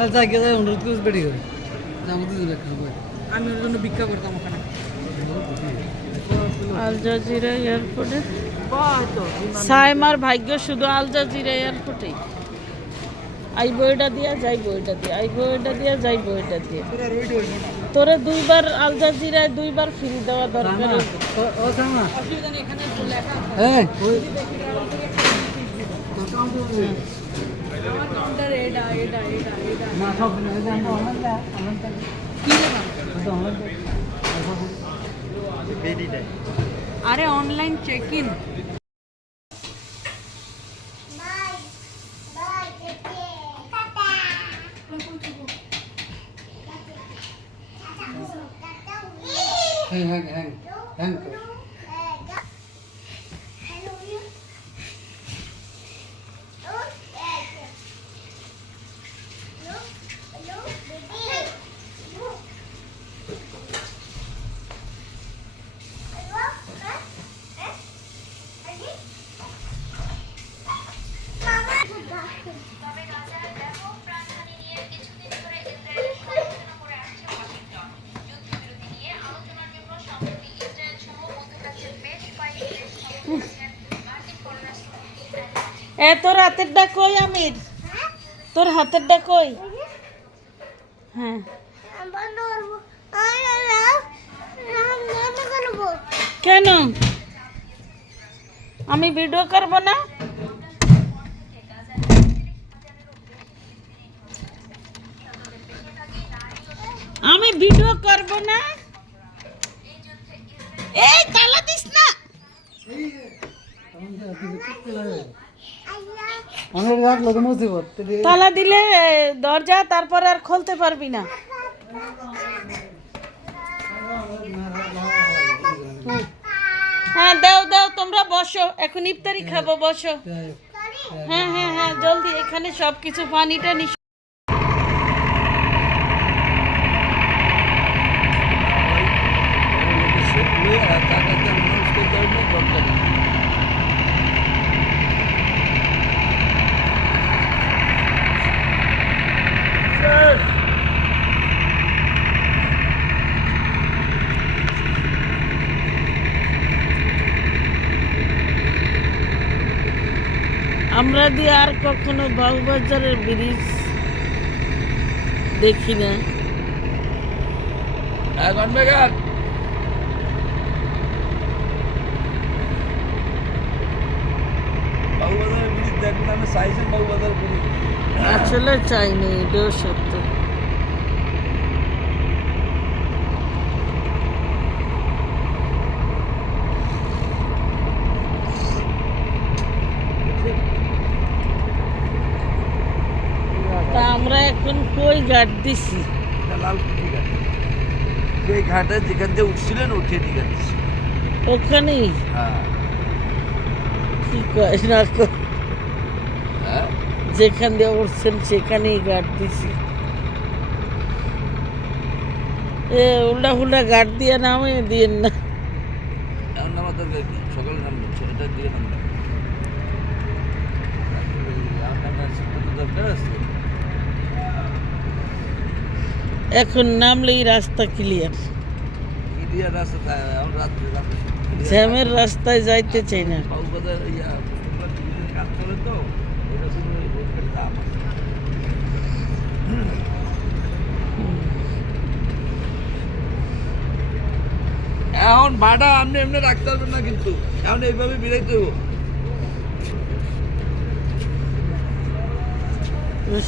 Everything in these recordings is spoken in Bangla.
অনুরোধ করে বেড়ে গেল আমি ওর জন্য ভিক্ষা করতাম ওখানে আল জাজিরা এয়ারপোর্টে সাইমার ভাগ্য শুধু আল জাজিরা এয়ারপোর্টে আইব এটা দিয়া যাইব এটা দিয়ে আইব এটা দিয়া যাইব এটা দিয়ে তোরে দুইবার আল জাজিরায় দুইবার ফ্রি দেওয়া দরকার এখানে লেখা আরে অনলাইন চেক ইন hang তোর হাতের ডাক কই আমির তোর হাতের ডাক কই হ্যাঁ কেন আমি ভিডিও করব না আমি ভিডিও করব না এই তালা দিস না তালা দিলে দরজা তারপর আর খুলতে পারবি না হ্যাঁ দাও দাও তোমরা বসো এখন ইফতারি খাবো বসো হ্যাঁ হ্যাঁ হ্যাঁ জলদি এখানে সবকিছু পানিটা নিস আমরা দিয়ে আর কখনো বাবুবাজারের ব্রিজ দেখি না আসলে চাইনি এটাও সত্য তা আমরা এখন কই ঘাট দিছি ওই ঘাটে যেখান দিয়ে উঠছিলেন উঠে দিয়ে দিচ্ছি ওখানেই কি কয় না যেখান দিয়ে উঠছেন সেখানেই ঘাট দিছি উল্টা ফুল্টা ঘাট দিয়ে নামে দিয়েন না এখন নামা দরকার কি সকালে নামবেন সেটা দিয়ে নামবেন দরকার আছে এখন নামলেই রাস্তা ক্লিয়ার ক্লিয়ার রাস্তা এখন রাত্রে জ্যামের রাস্তায় যাইতে চাই না বাবুবাজার কাজ করে তো এখন ভাড়া আপনি এমনি রাখতে পারবেন না কিন্তু এখন এইভাবে বেরাইতে হবো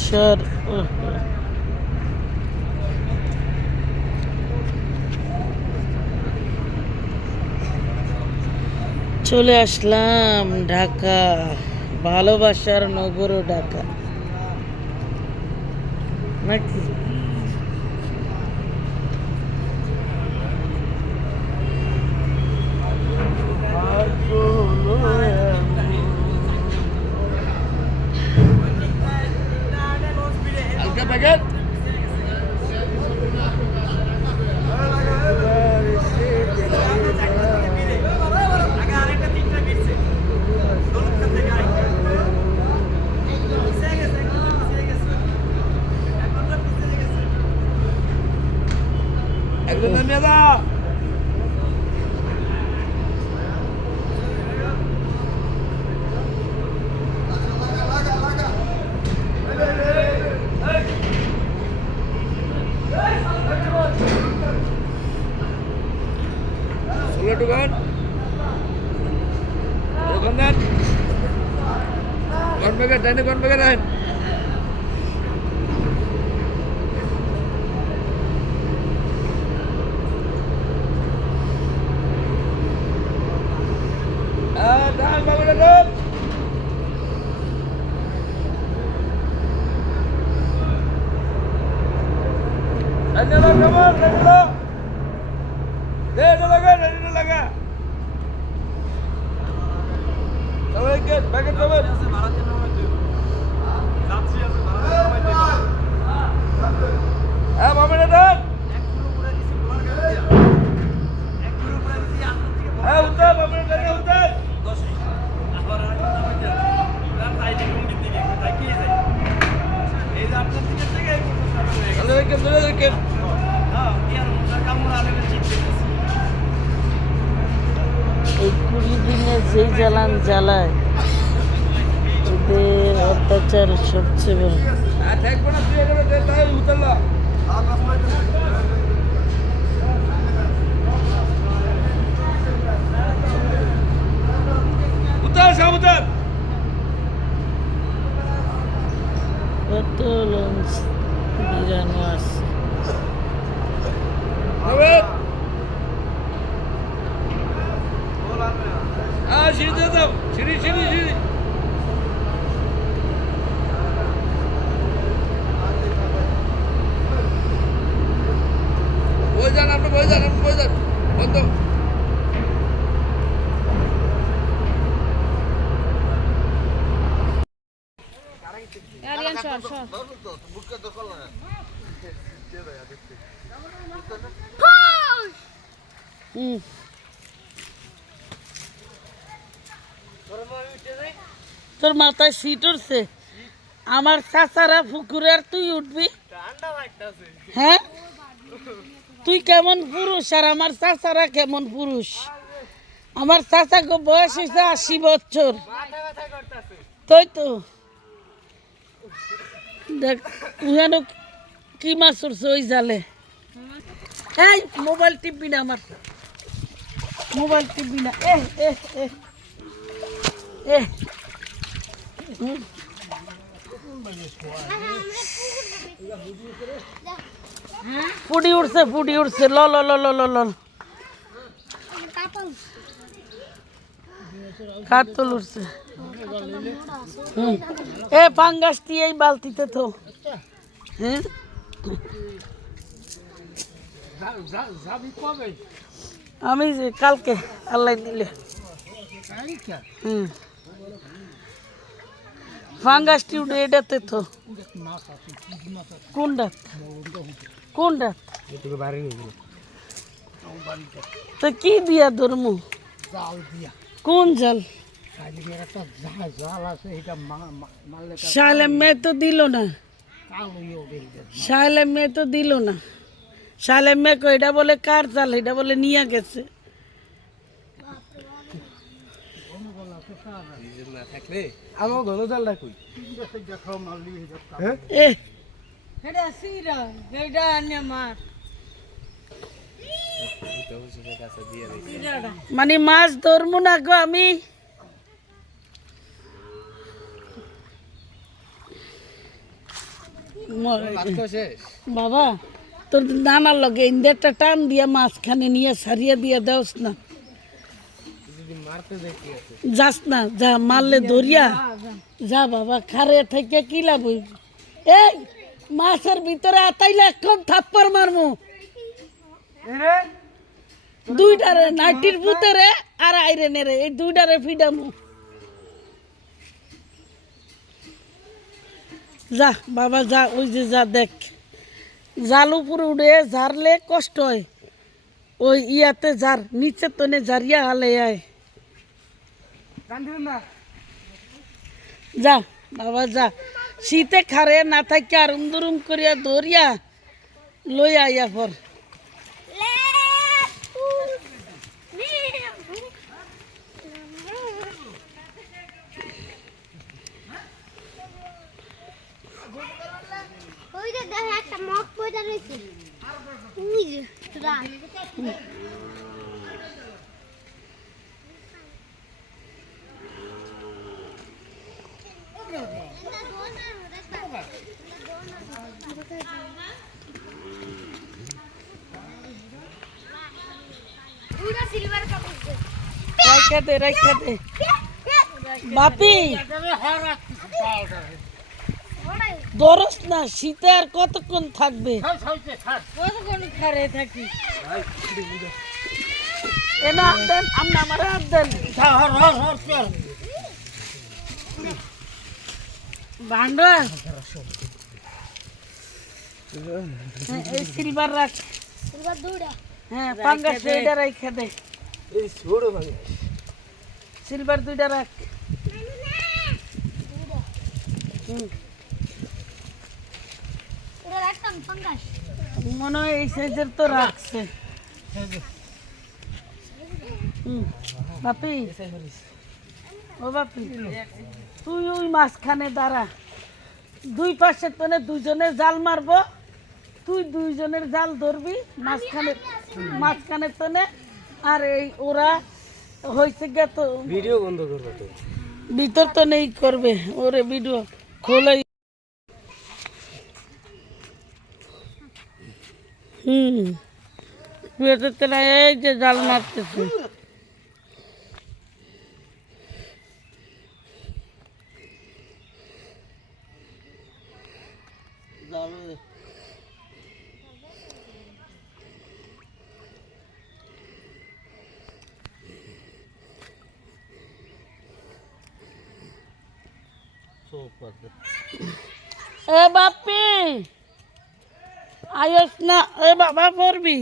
স্যার চলে আসলাম ঢাকা ভালোবাসার নগর ঢাকা নাকি হালকা প্যাকেট ওগুলো ঢুকান এরকম দেন কনবেগে ডাইনে কনবেগে দেন ডান বাবুটা ডান Daniela, come on, Daniela. Daniela laga. Come on, get back and come on. Mama, dad. Utar, mama, dad, utar. Dale, দেখেন এই 20 দিনে যেই জ্বালান জ্বালায় ওদের অত্যাচার সবচেয়ে বড়। থাকবো না তুই এখানে তাই উতরলা উতার সব উতার কত লঞ্চ বিরানো আছে। সিঁড়ি দিয়ে দাও সিঁড়ি সিঁড়ি সিঁড়ি বই যান আপনি বই যান আপনি বই যান বন্ধ তোর মাথায় সিট উঠছে আমার চাচারা পুকুরে আর তুই উঠবি হ্যাঁ তুই কেমন পুরুষ আর আমার চাচারা কেমন পুরুষ আমার চাচাকে বয়স হয়েছে 80 বছর তাই তো দেখ ওখানে কি মাছ উঠছে ওই জালে এই মোবাইল টিপবি না আমার মোবাইল টিপবি না ফুটি উঠছে ল ল ল ল ল ল কাতল উঠছে পাঙ্গাসটি এই বালতিতে তো হ্যাঁ আমি যে কালকে আল্লাহ দিলে ফাঙ্গাসটি উঠে এটাতে তো কোন ডাক তো কি দিয়া ধরমু কোন জাল শালে মে তো দিল না শালে মে কো এটা বলে কার জাল এটা বলে নিয়ে গেছে আমার ঘন জালটা কই মানে মাছ ধরবো না গো আমি বাবা তোর নানার লগে ইন্দারটা টান দিয়া মাঝখানে নিয়ে সারিয়া দিয়া দেওস না যাস না যা মারলে ধরিয়া যা বাবা খারে থেকে কি লাভ হইব এই মাছের ভিতরে আতাইলে এখন থাপ্পড় মারমু দুইটারে নাইটির ভিতরে আর আইরেনে রে এই দুইটারে ফিডামু যা বাবা যা ওই যে যা দেখ জাল উপরে উঠে ঝাড়লে কষ্ট হয় ওই ইয়াতে ঝাড় নিচে তো নে ঝাড়িয়া হালে আয় যা বাবা যা শীতে খারে না থাকি আর উন্দুরুম করিয়া ধরিয়া লই আইয়া পর একটা মগ পয়দা রয়েছে রাইখা দে বাপি দরস না, শীতে আর কতক্ষণ থাকবে? কতক্ষণ খারে থাকি? এনা দেন, আমনা আমার হাত দেন। ভান্ডা এই সিলভার রাখ, হ্যাঁ পাঙ্গাস দুইটা রাইখা দে, সিলভার দুইটা রাখ। মনে হয় এই সাইজের তো রাখছে। বাপি ও বাপি, তুই ওই মাঝখানে দাঁড়া, দুই পাশে তোনে দুজনের জাল মারবো, তুই দুইজনের জাল ধরবি মাঝখানে তোনে। আর এই ওরা হয়েছে গে তো ভিডিও বন্ধ করবে, তো ভিতর তো নেই করবে, ওরে ভিডিও খোলাই। এই যে জাল মারতেছে, এ বাপি আয়স না, এ বাবা পড়বি।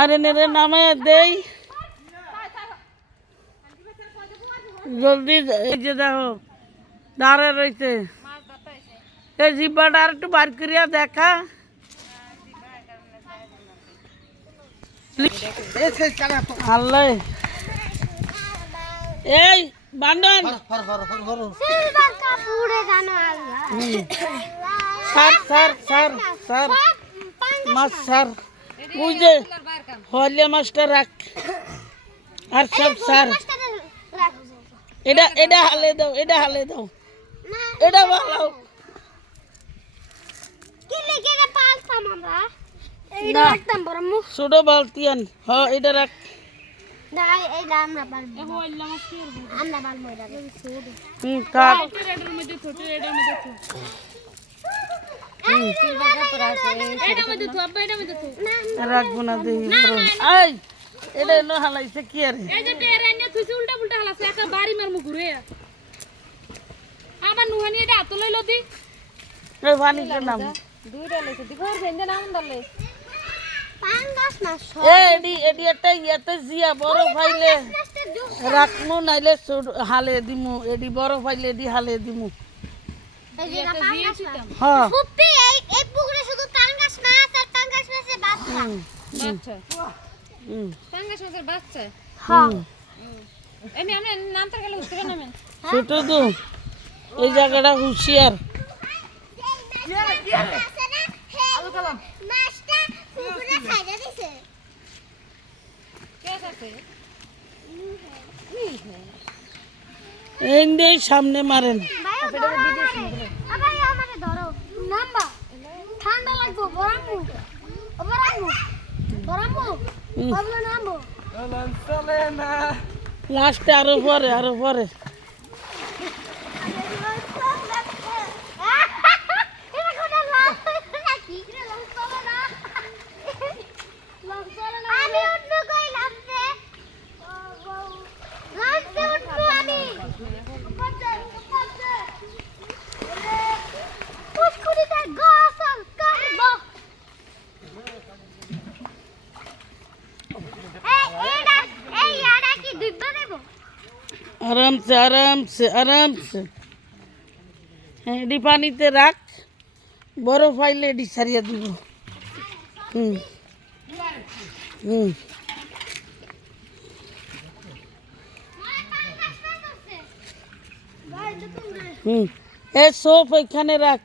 আরে নেরে নামে দেই জলদি। এই যে দেখো দাঁড়ে রয়েছে, এই জিব্বাটা আর একটু বার করিয়া দেখা। আল্লাহ এই বান্ডন স্যার মাছ স্যার, ওই যে হলিয়া মাছটা রাখ। আর সব স্যার এটা হালে দাও, এটা ভালো ছোট বালতি আন। হ্যাঁ এটা রাখ। রাখবো না দেখি এটা এলো হালাইছে কি আর আমার নুহানি এটা হাত লইলো দি পানির নাম এডি একটা ইয়াতে জিয়া বড় ফাইলে রাখমু, নাইলে হালে দিমু। এডি বড় ফাইলে এডি হালে দিমু। হ্যাঁ ছোট তো এই জায়গাটা হুঁশিয়ার। এই সামনে মারেন। লাস্টে আরো পরে আরামসে হ্যাঁ, এডি পানিতে রাখ, বরফ ফাইলে এডি ছাড়িয়ে দিব। এ সোপ এখানে রাখ।